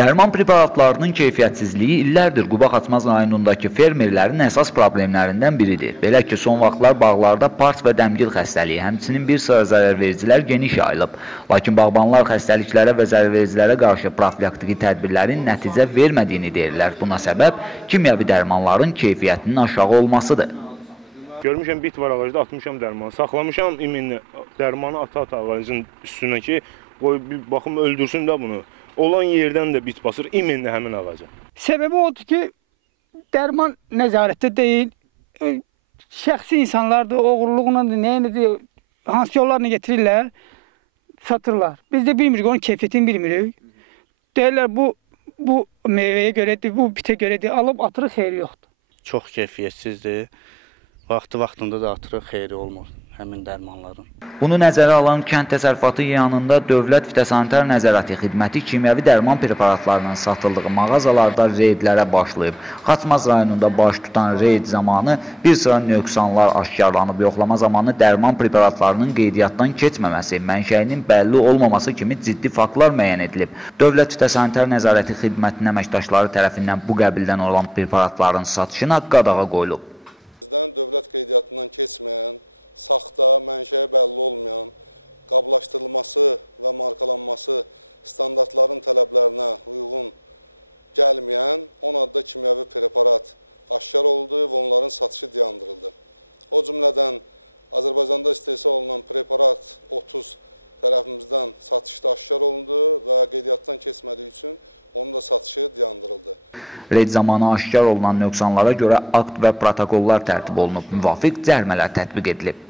Dərman preparatlarının keyfiyyətsizliyi illərdir Quba-Xaçmaz rayonundakı fermerlərin əsas problemlərindən biridir. Belə ki, son vaxtlar bağlarda pars və dəmgil xəstəliyi, həmçinin bir sıra zərərvericilər geniş yayılıb. Lakin bağbanlar xəstəliklərə və zərərvericilərə qarşı profilaktiki tədbirlərin nəticə vermədiyini deyirlər. Buna səbəb kimyəvi dərmanların keyfiyyətinin aşağı olmasıdır. Bunu nəzərə alan Kənd Təsərrüfatı yanında Dövlət Fitosanitar Nəzarəti Xidməti kimyəvi dərman preparatlarının satıldığı mağazalarda reydlərə başlayıb. Xaçmaz rayonunda baş tutan reyd zamanı bir sıra nöqsanlar aşkarlanıb. Yoxlama zamanı dərman preparatlarının qeydiyyatdan keçməməsi, mənşəyinin bəlli olmaması kimi ciddi faktlar müəyyən edilib. Dövlət Fitosanitar Nəzarəti Xidmətinin əməkdaşları tərəfindən bu qəbildən olan preparatların satışına qadağa qoyulub. Bizdən dövlət qeydiyyatından keçməyən, saxta, mənşəyə bəlli olmayan, qablaşdırılması və markalanması standartların tələblərinə uyğun gəlməyən 10 adda kimyəvi preparat aşkar oldu və onların satışı dayandırıldı. O cümlədən Azərbaycanda istehsal olunan preparat 30 tərəfimizdən satışda aşkar olundu və qeydiyyatdan keçmədiyi üçün onun da satışı dayandırıldı. Reyd zamanı aşkar olunan nöqsanlara görə akt və protokollar tərtib olunub, müvafiq cərimələr tətbiq edilib.